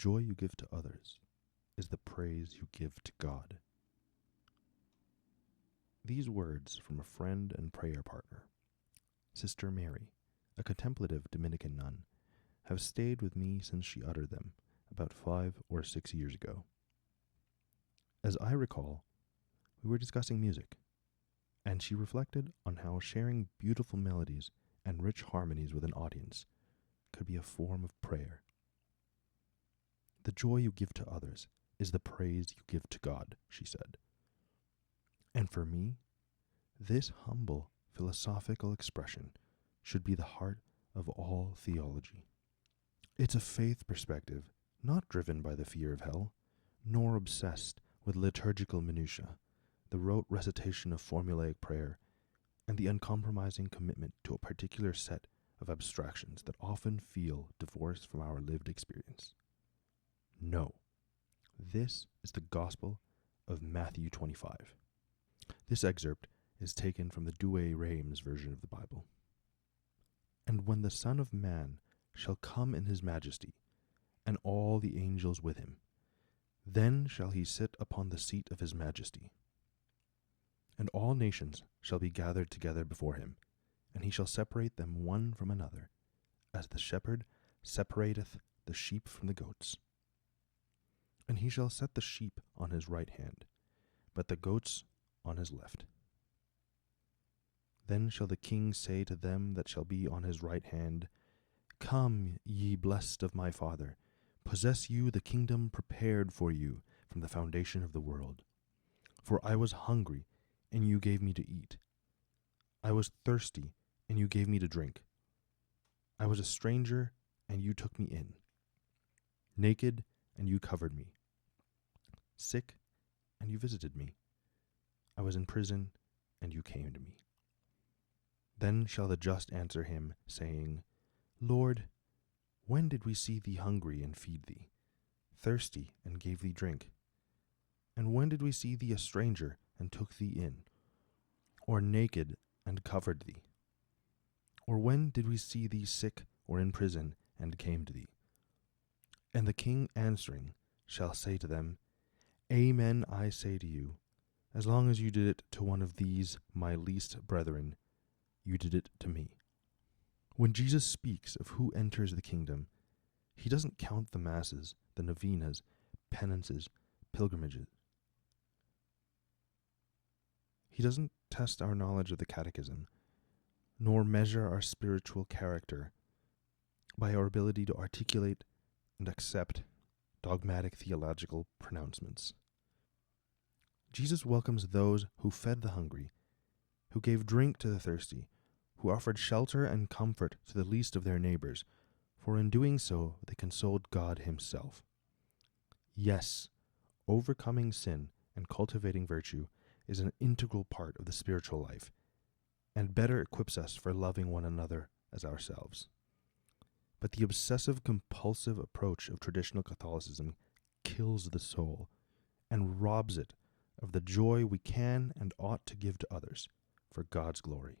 joy you give to others is the praise you give to God. These words from a friend and prayer partner, Sister Mary, a contemplative Dominican nun, have stayed with me since she uttered them about 5 or 6 years ago. As I recall, we were discussing music, and she reflected on how sharing beautiful melodies and rich harmonies with an audience could be a form of prayer. The joy you give to others is the praise you give to God, she said. And for me, this humble philosophical expression should be the heart of all theology. It's a faith perspective not driven by the fear of hell, nor obsessed with liturgical minutiae, the rote recitation of formulaic prayer, and the uncompromising commitment to a particular set of abstractions that often feel divorced from our lived experience. No, this is the Gospel of Matthew 25. This excerpt is taken from the Douay Rheims version of the Bible. And when the Son of Man shall come in his majesty, and all the angels with him, then shall he sit upon the seat of his majesty. And all nations shall be gathered together before him, and he shall separate them one from another, as the shepherd separateth the sheep from the goats. And he shall set the sheep on his right hand, but the goats on his left. Then shall the king say to them that shall be on his right hand, Come, ye blessed of my Father, possess you the kingdom prepared for you from the foundation of the world. For I was hungry, and you gave me to eat. I was thirsty, and you gave me to drink. I was a stranger, and you took me in. Naked, and you covered me. Sick, and you visited me. I was in prison, and you came to me. Then shall the just answer him, saying, Lord, when did we see thee hungry and feed thee, thirsty and gave thee drink? And when did we see thee a stranger and took thee in, or naked and covered thee? Or when did we see thee sick or in prison and came to thee? And the king answering shall say to them, Amen, I say to you, as long as you did it to one of these my least brethren, you did it to me. When Jesus speaks of who enters the kingdom, he doesn't count the masses, the novenas, penances, pilgrimages. He doesn't test our knowledge of the catechism, nor measure our spiritual character by our ability to articulate and accept dogmatic theological pronouncements. Jesus welcomes those who fed the hungry, who gave drink to the thirsty, who offered shelter and comfort to the least of their neighbors, for in doing so they consoled God himself. Yes, overcoming sin and cultivating virtue is an integral part of the spiritual life, and better equips us for loving one another as ourselves. But the obsessive-compulsive approach of traditional Catholicism kills the soul and robs it of the joy we can and ought to give to others for God's glory.